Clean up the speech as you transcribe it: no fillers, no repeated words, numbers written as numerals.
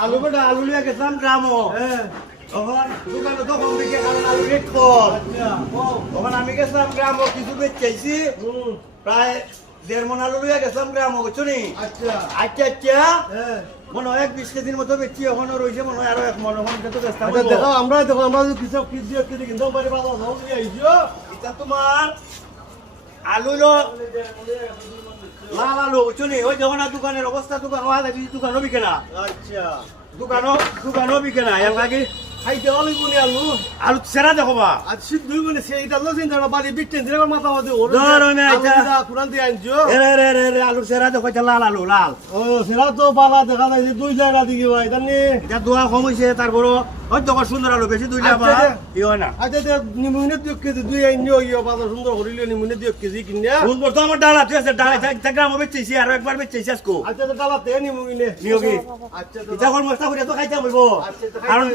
আলু বেটা আলু লিয়ে গেছিলাম গ্রামও তখন দোকানে তখন দেখে কারণ আলু রেট কর তখন আমি গেছিলাম গ্রামও কিছু বেচেছি প্রায় 1.5 মণ আলু লিয়ে গেছিলাম গ্রামও বুঝছো নি আচ্ছা আচ্ছা মনে হয় 20 কেজির মতো বেচছি এখনো রয়েছে মনে হয় আরো 1 মণ ওখানে তো ব্যস্ত দেখো আমরা কিছু কেজি কিনতে পারি এটা তোমার আলু লো লাল আলু বুঝছো নি ওই যখন দোকানের অবস্থা দোকানও বিকে না আচ্ছা দোকানও বিকে না এর লাগে খাইতে অনেক গুণে আলু আলু সেরা দেখো বা আর শীত দুই গুণে সেইটা লো চিন্তা না বাড়ি বিকতেন দিলে মাথা মাথা ওর ধরনে এটা পুরান দিয়ে আনছো রে আলু সেরা দেখো এটা লাল আলু লাল ও সেটা তো বালা দেখা যায় যে 2 জায়গা দিকে ভাই জানি এটা দোয়া কম হইছে তারপর ওই দেখো সুন্দর আলু বেশি দুইটা বা কি হয় না আচ্ছা নিমুনে 2 কেজি 2 আইনিও ইয়া বাজার সুন্দর করিলে নিমুনে 2 কেজি কিনিয়া সুন্দর তো আমার ডালা ঠিক আছে ডালা একটা গ্রামও বেচেছি আর একবার বেচেছি আজকে আচ্ছা ডালাতে নিমুনে নিয়োগী আচ্ছা এটা কোন মস্তা করে তো খাইতে হইব আচ্ছা কারণ